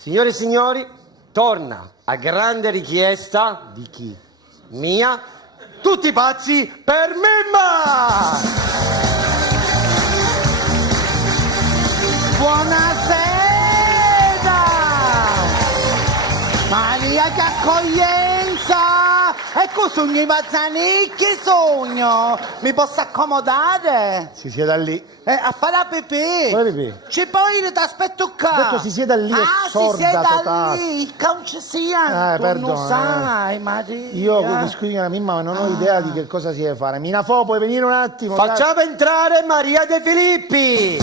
Signore e signori, torna a grande richiesta Di chi? mia, tutti pazzi per Mimma! Buonasera! Maria, che accoglienza! Ecco sogno i mazzani, che sogno! Mi posso accomodare? Si sieda lì. A fare la pipì! Quale pipì? C'è poi ti aspetto qua! Ho detto si sieda lì, è si sorda sieda totale. lì! Il cauce sia! Tu non perdona, sai, Maria! Io mi scusi una mimma, ma non ho idea di che cosa si deve fare. Minafò, puoi venire un attimo? Facciamo entrare Maria De Filippi!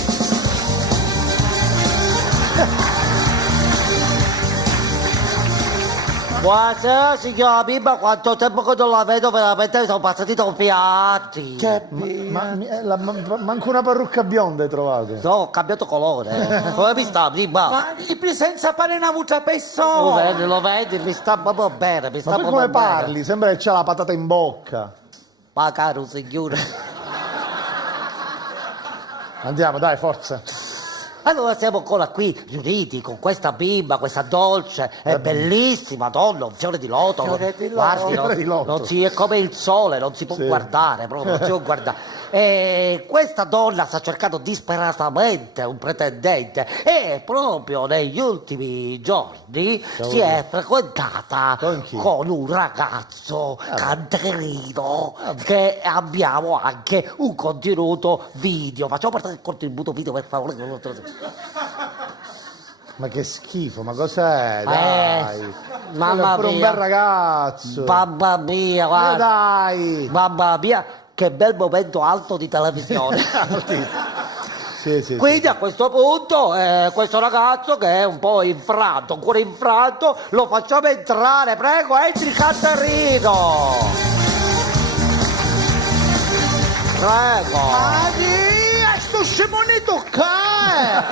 Buonasera signora Mimma, quanto tempo che non la vedo, veramente sono passati troppi anni. Che Manco una parrucca bionda hai trovato. No, ho cambiato colore. Come mi sta Mimma? Ma senza fare una vuta persona! Lo vedi, mi sta proprio bene, mi sta Ma poi proprio come bene. parli? Sembra che c'ha la patata in bocca. Ma caro signore. Andiamo, dai, forza. Allora siamo ancora qui riuniti con questa bimba, questa dolce e bellissima donna, un fiore di loto. Fiore di loto. Guardi, Fiore di loto. non si è come il sole, non si può Sì. guardare, proprio non si può guardare. E questa donna sta cercando disperatamente un pretendente e proprio negli ultimi giorni si è frequentata Con chi? con un ragazzo canterino che abbiamo anche un contenuto video. Facciamo partire il contributo video per favore. Ma che schifo, ma cos'è? Dai. mamma Quello è pure un mia. bel ragazzo. Mamma mia, guarda. Dai. Mamma mia, che bel momento alto di televisione. Sì. Quindi a questo punto questo ragazzo che è un po' infranto, ancora infranto, lo facciamo entrare, prego, entri Canterino. Prego. Maria, sto scemone toccare!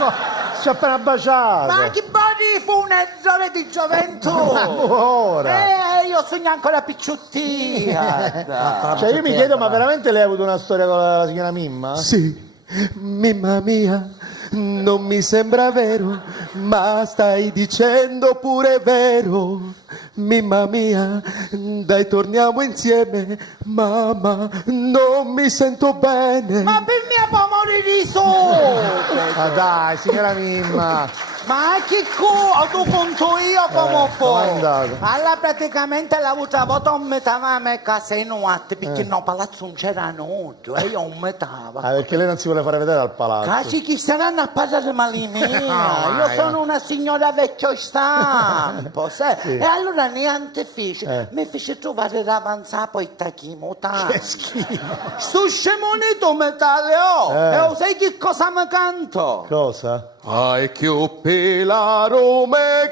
Ci ha appena baciato. Ma che body fu un errore di gioventù! Ora. Io sogno ancora picciottia! Cioè io mi chiedo, ma veramente lei ha avuto una storia con la signora Mimma? Sì, Mimma mia, non mi sembra vero, ma stai dicendo pure vero. Mimma mia, dai torniamo insieme, mamma, non mi sento bene. Ma per me può morire di sole! Ma dai, signora Mimma. Ma che tu conto io come com'è andato? Allora praticamente l'ha avuta la volta un metava a me casa in notte perché no palazzo non c'era nudo e io un metava. Perché lei non si vuole fare vedere al palazzo. Casi chi saranno a parlare male mia? Io sono una signora vecchio stampo, sai? Sì. E allora niente fece. Mi fece trovare l'avanzata poi tachimota. Che schifo. Sto scemonito metalleo! E lo sai che cosa mi canto? Cosa? Ai più pelaro me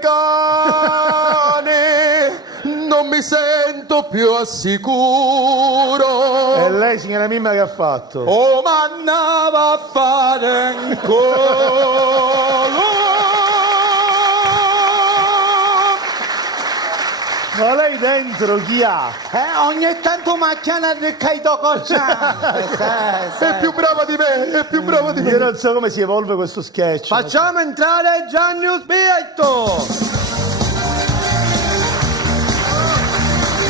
cane, non mi sento più al sicuro. E lei, signora Mimma, che ha fatto? Oh, mannava a fare ancora. Ma lei dentro chi ha? Ogni tanto macchina del caito cocciante. È più brava di me, è più brava di Io me. non so come si evolve questo sketch. Facciamo entrare Gianni Uspietto.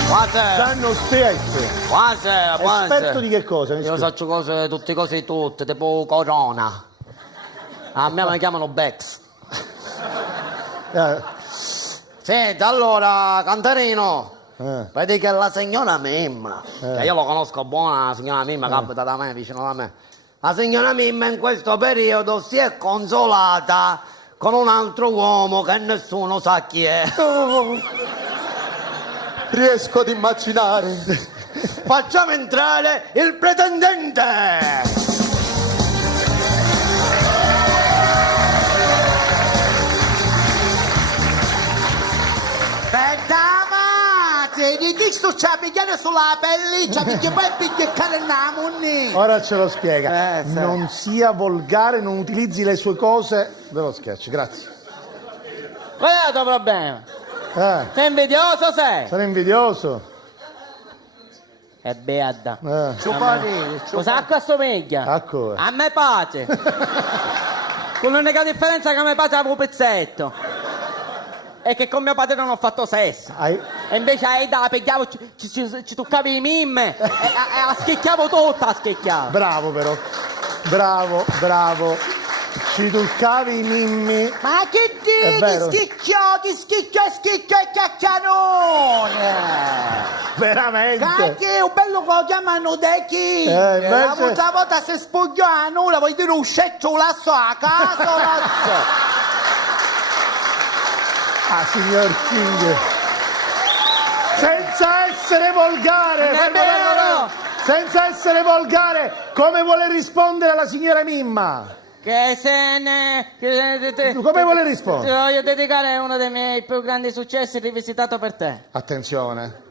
Buonasera. Danno spietto. Buonasera, buonasera. Esperto di che cosa? Mi Io scusi. faccio cose, tutte cose di tutte, tipo corona. A me mi chiamano Bex. Senti, allora, Canterino, vedi che la signora Mimma, che io lo conosco buona, la signora Mimma che abita da me, vicino da me. La signora Mimma in questo periodo si è consolata con un altro uomo che nessuno sa chi è. Riesco ad immaginare. Facciamo entrare il pretendente! Pedamate, di chi sto c'ha pigliare sulla pelliccia perché poi pigliare la munni. Ora ce lo spiega. sì. Non sia volgare, non utilizzi le sue cose dello sketch, grazie. Qual è il tuo problema? Sei invidioso sei? Sono invidioso. È beata. Ciuparino, Cosa assomiglia? A cosa? A me pace. Con l'unica differenza che a me piace un pezzetto. è che con mio padre non ho fatto sesso. E invece la pigliavo, ci toccavi i mimme e la schicchiavo tutta, la schicchiavo. Bravo però. Bravo. Ci toccavi i mimmi. Ma che È vero. dici? Schicchio e caccanone! Veramente. Cacchi, un bello che lo chiamano Dechi! Invece- La volta si spogliò a nulla, vuoi dire un sceccio lasso a casa o lasso? Ah, signor King. Senza essere volgare. Non è fermo. vero. Senza essere volgare, come vuole rispondere la signora Mimma? Che se ne... Come vuole rispondere? Ti voglio dedicare uno dei miei più grandi successi rivisitato per te. Attenzione.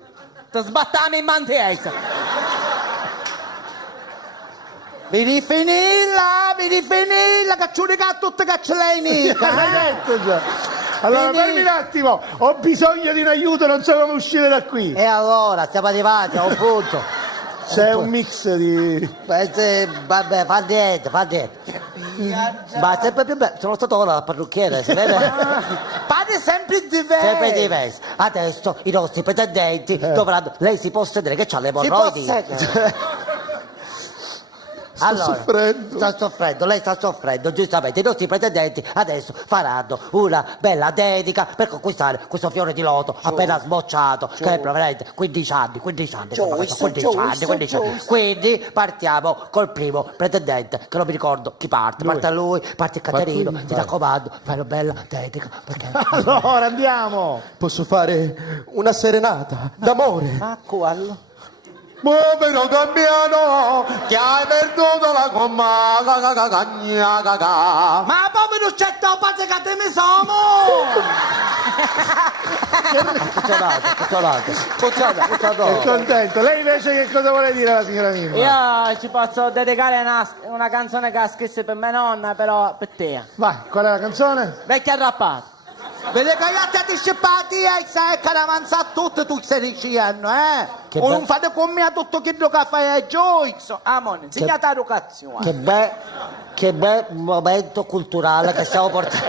Ti sbattami in mantiesa. Vi rifinilla, che ci riga tutte che ce l'hai mica! L'hai detto già. Allora, Quindi- fermi un attimo, ho bisogno di un aiuto, non so come uscire da qui. E allora, siamo arrivati a un punto. C'è un mix di... Vabbè, fa niente. Ma sempre più bello, sono stato ora al parrucchiere, si vede? Pare sempre diverso! Sempre diverso. Adesso i nostri pretendenti dovranno... Lei si può sedere che c'ha le Si può emorroidi. sedere. Allora, soffrendo. sta soffrendo, lei sta soffrendo, giustamente. I nostri pretendenti adesso faranno una bella dedica per conquistare questo fiore di loto appena sbocciato, che è veramente 15 anni. Quindi partiamo col primo pretendente, che non mi ricordo chi parte. Parte lui, parte Caterino, ti raccomando, fai una bella dedica, perché... Allora, andiamo. Posso fare una serenata d'amore? Ma quello? Povero Damiano, che hai perduto la gomma, Ma povero certo padre che te mi sono! È contento. Lei invece che cosa vuole dire alla signora Mimma? Io ci posso dedicare una canzone che ha scritto per mia nonna, però per te. Vai, qual è la canzone? Vecchia arrappata. Vede che io ti scippati e sai che avanza tutto tu stai dicendo, Che O be- non fate con me tutto quello che fai a Joyce. Amore, insegnate educazione. Che bel momento culturale che stiamo portando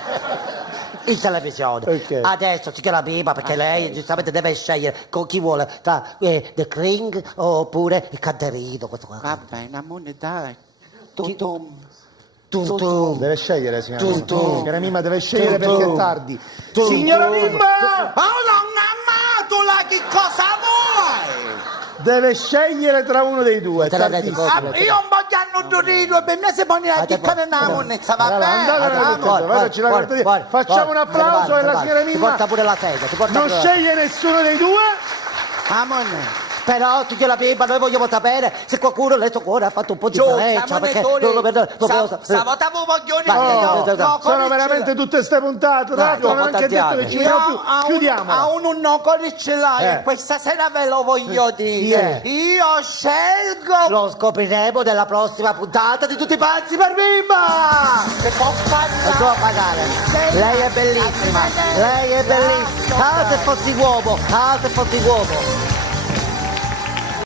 in televisione. Ok. Adesso si chiama Biba perché lei giustamente deve scegliere con chi vuole tra The King oppure il Canterino. Questo qua. Va bene, amore, dai. Tutto. Tum, tum. Deve scegliere, signora Mimma. Tu. Signora Mimma deve scegliere Tu. perché è tardi. Tu. Signora Mimma! Oh, donna Matula, che cosa vuoi? Deve scegliere tra uno dei due. È Te la rendi tardissimo. conto? Io non voglio dormire, per me si pone la chiccare una monnezza, va Allora, andate bene? nel Fuori, vado, ci fuori, lasciate dire. fuori, Facciamo fuori. un applauso e la signora Ti Mimma porta pure la sedia, ti porta non pure la- sceglie nessuno dei due. Amore. Però, signora Bimba, noi vogliamo sapere se qualcuno nel suo cuore ha fatto un po' di Gio, breccia, perché non lo vedo. Stavolta avevo voglione Sono veramente tutte ste puntate. Tra l'altro no, non ho anche detto che ci vediamo più. a Chiudiamola. uno cuore ce l'hai Eh. e questa sera ve lo voglio dire. è? Io scelgo Lo scopriremo nella prossima puntata di Tutti pazzi per Bimba! se può Non so pagare. Lei è bellissima. Lei è bellissima. Ah, se fossi uomo.